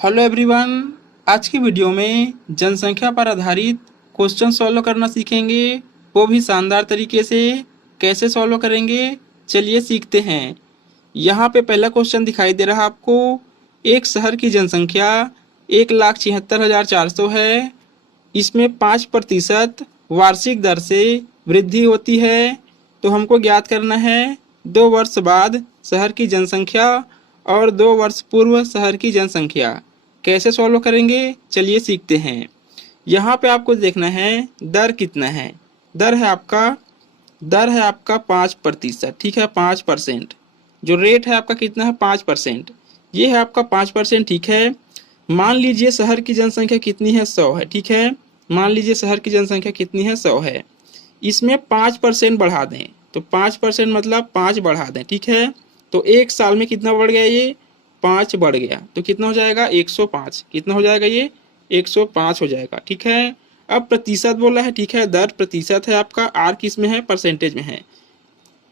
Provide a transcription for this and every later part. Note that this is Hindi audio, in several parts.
Hello everyone. आज की वीडियो में जनसंख्या पर आधारित क्वेश्चन सॉल्व करना सीखेंगे, वो भी शानदार तरीके से। कैसे सॉल्व करेंगे चलिए सीखते हैं। यहाँ पे पहला क्वेश्चन दिखाई दे रहा है आपको। एक शहर की जनसंख्या 1,76,400 है। इसमें 5% वार्षिक दर से वृद्धि होती है। तो हमको ज्ञात करना है 2 वर्ष बाद शहर की जनसंख्या और 2 वर्ष पूर्व शहर की जनसंख्या। कैसे सॉल्व करेंगे चलिए सीखते हैं। यहाँ पे आपको देखना है दर कितना है। दर है आपका 5%। ठीक है, 5%। जो रेट है आपका कितना है 5%। ये है आपका 5%। ठीक है, मान लीजिए शहर की जनसंख्या कितनी है 100 है। ठीक है, मान लीजिए शहर की जनसंख्या कितनी है 100 है। इसमें 5% बढ़ा दें तो 5% मतलब 5 बढ़ा दें। ठीक है, तो एक साल में कितना बढ़ गया, ये 5 बढ़ गया तो कितना हो जाएगा 105। कितना हो जाएगा ये 105 हो जाएगा। ठीक है, अब प्रतिशत बोला है। ठीक है, दर प्रतिशत है आपका, आर किस में है परसेंटेज में है।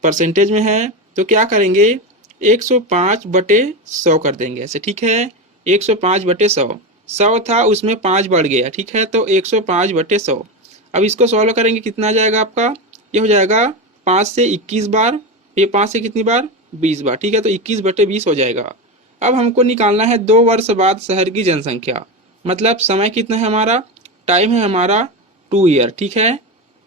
परसेंटेज में है तो क्या करेंगे 105/100 कर देंगे ऐसे। ठीक है, 105/100। 100 था उसमें 5 बढ़ गया। ठीक है, तो 105/100। अब इसको सॉल्व करेंगे कितना आ जाएगा आपका, ये हो जाएगा 5 से 21 बार। ये 5 से कितनी बार 20 बार। ठीक है, तो 21/20 हो जाएगा। अब हमको निकालना है 2 वर्ष बाद शहर की जनसंख्या। मतलब समय कितना है हमारा, टाइम है हमारा 2 ईयर। ठीक है,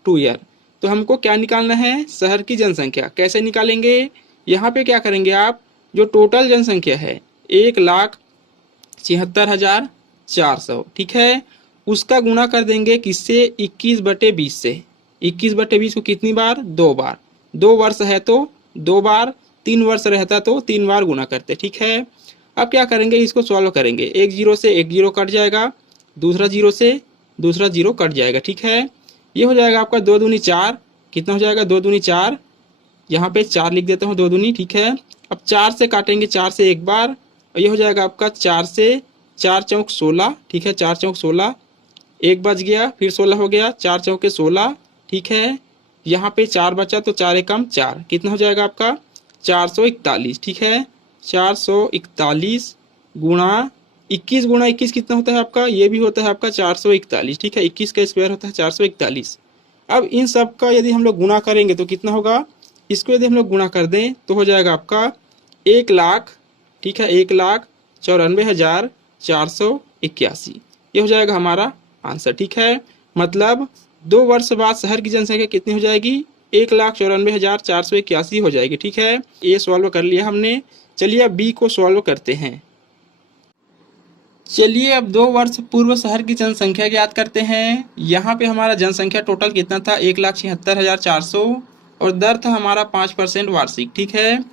2 ईयर। तो हमको क्या निकालना है शहर की जनसंख्या। कैसे निकालेंगे, यहाँ पे क्या करेंगे आप, जो टोटल जनसंख्या है 1,76,400। ठीक है, उसका गुणा कर देंगे किससे 21/20 से। 21/20 को कितनी बार, 2 बार। 2 वर्ष है तो 2 बार, 3 वर्ष रहता तो 3 बार गुणा करते। ठीक है, अब क्या करेंगे इसको सॉल्व करेंगे। एक जीरो से एक जीरो कट जाएगा, दूसरा जीरो से दूसरा जीरो कट जाएगा। ठीक है, ये हो जाएगा आपका 2 दूनी 4। कितना हो जाएगा 2 दूनी 4। यहाँ पे 4 लिख देता हूँ 2 दूनी। ठीक है, अब 4 से काटेंगे 4 से एक बार और ये हो जाएगा आपका 4 से 4 चौक 16। ठीक है, 4 चौक 16, एक बच गया फिर 16 हो गया, 4 चौके 16। ठीक है, यहाँ पे 4 बचा तो 4 एकम 4। कितना हो जाएगा आपका 441। ठीक है, 441 गुणा 21 गुणा 21 कितना होता है आपका, ये भी होता है आपका 441। ठीक है, 21 का स्क्वायर होता है 441। अब इन सब का यदि हम लोग गुणा करेंगे तो कितना होगा, इसको यदि हम लोग गुणा कर दें तो हो जाएगा आपका 1,00,000। ठीक है, 1,94,481। ये हो जाएगा हमारा आंसर। ठीक है, मतलब 2 वर्ष बाद शहर की जनसंख्या कितनी हो जाएगी 1,94,481 हो जाएगी। ठीक है, ये सॉल्व कर लिया हमने। चलिए अब बी को सॉल्व करते हैं। चलिए अब 2 वर्ष पूर्व शहर की जनसंख्या ज्ञात करते हैं। यहाँ पे हमारा जनसंख्या टोटल कितना था 1,76,400 और दर था हमारा 5% वार्षिक। ठीक है,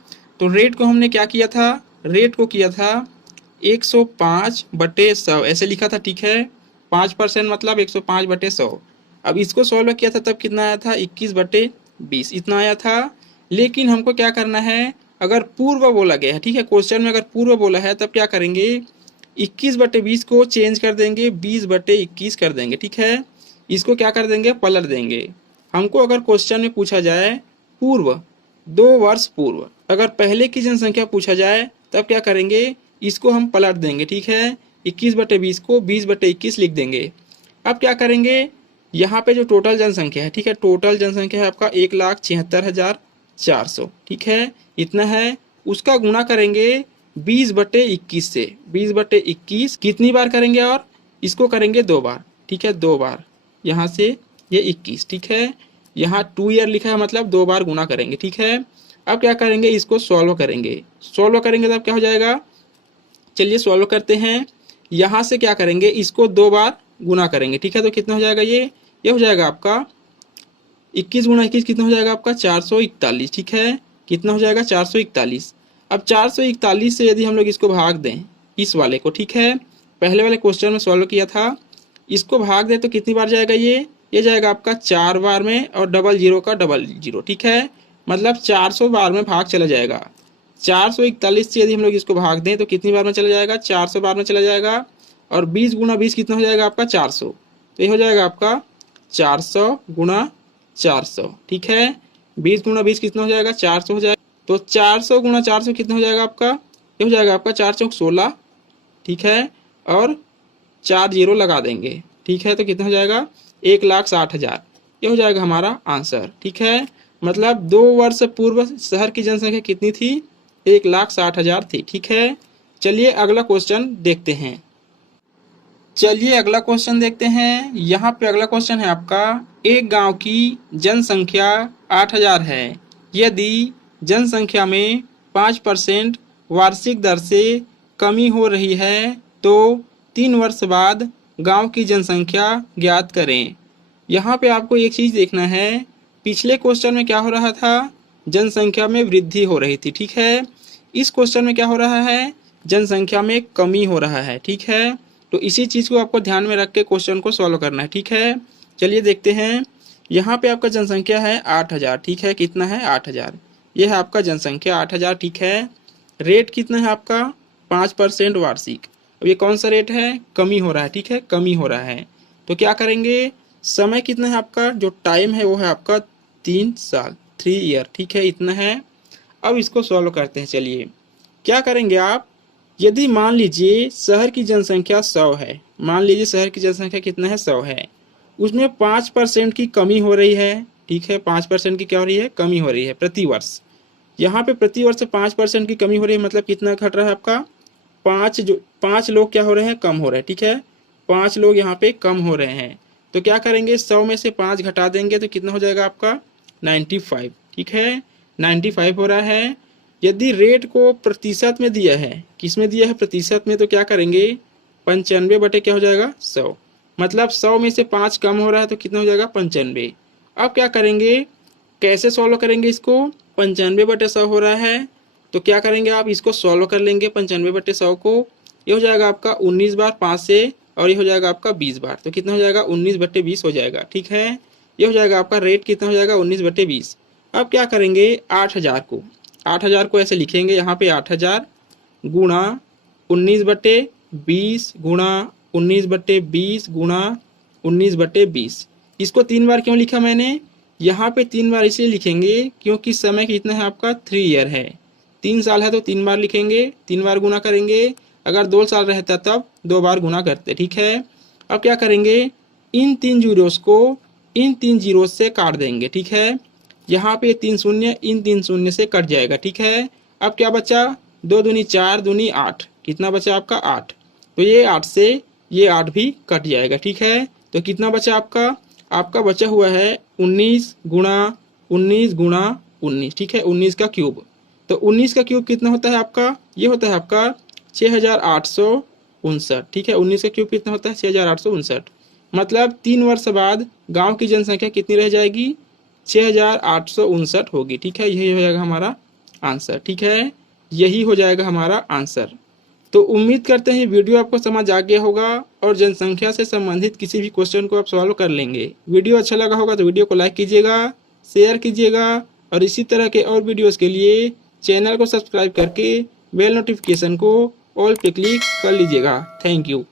तो रेट को हमने क्या किया था, रेट को किया था 105/100 ऐसे लिखा था। ठीक है, 5% मतलब 105/100। अब इसको सॉल्व किया था तब कितना आया था 21/20 इतना आया था। लेकिन हमको क्या करना है, अगर पूर्व बोला गया है, ठीक है, क्वेश्चन में अगर पूर्व बोला है तब क्या करेंगे 21/20 को चेंज कर देंगे 20/21 कर देंगे। ठीक है, इसको क्या कर देंगे पलट देंगे। हमको अगर क्वेश्चन में पूछा जाए पूर्व 2 वर्ष पूर्व, अगर पहले की जनसंख्या पूछा जाए तब क्या करेंगे, इसको हम पलट देंगे। ठीक है, 21/20 को 20/21 लिख देंगे। अब क्या करेंगे, यहाँ पे जो टोटल जनसंख्या है, ठीक है, टोटल जनसंख्या है आपका 1,76,400। ठीक है, इतना है, उसका गुणा करेंगे 20/21 से। 20/21 कितनी बार करेंगे, और इसको करेंगे 2 बार। ठीक है, 2 बार, यहाँ से ये 21। ठीक है, यहाँ 2 ईयर लिखा है मतलब 2 बार गुणा करेंगे। ठीक है, अब क्या करेंगे, इसको सॉल्व करेंगे। सॉल्व करेंगे तब क्या हो जाएगा, चलिए सॉल्व करते हैं। यहाँ से क्या करेंगे, इसको 2 बार गुना करेंगे। ठीक है, तो कितना हो जाएगा, ये हो जाएगा आपका 21 गुणा 21 कितना हो जाएगा आपका 441। ठीक है, कितना हो जाएगा 441। अब 441 से यदि हम लोग इसको भाग दें इस वाले को, ठीक है, पहले वाले क्वेश्चन में सॉल्व किया था, इसको भाग दें तो कितनी बार जाएगा, ये जाएगा आपका 4 बार में और डबल जीरो का डबल जीरो। ठीक है, मतलब 400 बार में भाग चला जाएगा। 441 से यदि हम लोग इसको भाग दें तो कितनी बार में चला जाएगा, 400 बार में चला जाएगा। और 20 गुणा 20 कितना हो जाएगा आपका 400। तो ये हो जाएगा आपका 400 गुणा 400। ठीक है, 20 गुणा 20 कितना हो जाएगा 400 हो जाएगा। तो 400 गुणा 400 कितना हो जाएगा आपका, ये हो जाएगा आपका 4 चौक 16। ठीक है, और 4 जीरो लगा देंगे। ठीक है, तो कितना हो जाएगा 1,60,000। ये हो जाएगा हमारा आंसर। ठीक है, मतलब 2 वर्ष पूर्व शहर की जनसंख्या कितनी थी? 1,60,000 थी। ठीक है, चलिए अगला क्वेश्चन देखते हैं। चलिए अगला क्वेश्चन देखते हैं। यहाँ पे अगला क्वेश्चन है आपका, एक गांव की जनसंख्या 8,000 है। यदि जनसंख्या में 5% वार्षिक दर से कमी हो रही है तो 3 वर्ष बाद गांव की जनसंख्या ज्ञात करें। यहाँ पे आपको एक चीज़ देखना है, पिछले क्वेश्चन में क्या हो रहा था? जनसंख्या में वृद्धि हो रही थी। ठीक है, इस क्वेश्चन में क्या हो रहा है? जनसंख्या में कमी हो रहा है। ठीक है, तो इसी चीज़ को आपको ध्यान में रख के क्वेश्चन को सॉल्व करना है। ठीक है, चलिए देखते हैं। यहाँ पे आपका जनसंख्या है 8,000। ठीक है, कितना है? 8,000। यह है आपका जनसंख्या 8,000। ठीक है, रेट कितना है आपका? 5% वार्षिक। अब ये कौन सा रेट है? कमी हो रहा है। ठीक है, कमी हो रहा है। तो क्या करेंगे? समय कितना है आपका? जो टाइम है वो है आपका 3 साल, 3 ईयर। ठीक है, इतना है। अब इसको सॉल्व करते हैं। चलिए क्या करेंगे आप? यदि मान लीजिए शहर की जनसंख्या 100 है, मान लीजिए शहर की जनसंख्या कितना है? 100 है, उसमें 5% की कमी हो रही है। ठीक है, 5% की क्या हो रही है? कमी हो रही है प्रति वर्ष। यहाँ पे प्रति वर्ष 5% की कमी हो रही है, मतलब कितना घट रहा है आपका? 5 लोग क्या हो रहे हैं? कम हो रहे हैं। ठीक है, 5 लोग यहाँ पे कम हो रहे हैं। तो क्या करेंगे? 100 में से 5 घटा देंगे तो कितना हो जाएगा आपका? 95। ठीक है, 95 हो रहा है। यदि रेट को प्रतिशत में दिया है, किस में दिया है? प्रतिशत में, तो क्या करेंगे? 95 बटे क्या हो जाएगा? 100। मतलब 100 में से 5 कम हो रहा है तो कितना हो जाएगा? 95। अब क्या करेंगे? कैसे सॉल्व करेंगे इसको? 95 बटे 100 हो रहा है, तो क्या करेंगे आप? इसको सॉल्व कर लेंगे 95 बटे 100 को। ये हो जाएगा आपका 19 बार 5 से, और ये हो जाएगा आपका 20 बार, तो कितना हो जाएगा? 19 बटे 20 हो जाएगा। ठीक है, ये हो जाएगा आपका रेट कितना हो जाएगा? 19 बटे 20। अब क्या करेंगे? 8,000 को ऐसे लिखेंगे, यहाँ पे 8,000 गुणा 19 बटे 20 गुणा 19 बटे 20 गुणा 19 बटे 20। इसको 3 बार क्यों लिखा मैंने? यहाँ पे 3 बार इसलिए लिखेंगे क्योंकि समय कितना है आपका? 3 ईयर है। 3 साल है तो 3 बार लिखेंगे, 3 बार गुना करेंगे। अगर 2 साल रहता तब 2 बार गुना करते। ठीक है, अब क्या करेंगे? इन 3 जीरोस को इन 3 जीरो से काट देंगे। ठीक है, यहाँ पे 3 शून्य इन 3 शून्य से कट जाएगा। ठीक है, अब क्या बचा? 2 दूनी 4 दूनी 8, कितना बचा आपका? 8। तो ये 8 से ये 8 भी कट जाएगा। ठीक है, तो कितना बचा आपका? आपका बचा हुआ है 19 गुणा 19 गुणा 19। ठीक है, 19 का क्यूब। तो 19 का क्यूब कितना होता है आपका? ये होता है आपका 6,859। ठीक है, 19 का क्यूब कितना होता है? 6,859। मतलब 3 वर्ष बाद गांव की जनसंख्या कितनी रह जाएगी? 6,859 होगी। ठीक है, यही हो जाएगा हमारा आंसर। ठीक है, यही हो जाएगा हमारा आंसर। तो उम्मीद करते हैं वीडियो आपको समझ आ गया होगा और जनसंख्या से संबंधित किसी भी क्वेश्चन को आप सॉल्व कर लेंगे। वीडियो अच्छा लगा होगा तो वीडियो को लाइक कीजिएगा, शेयर कीजिएगा, और इसी तरह के और वीडियोस के लिए चैनल को सब्सक्राइब करके बेल नोटिफिकेशन को ऑल पे क्लिक कर लीजिएगा। Thank you.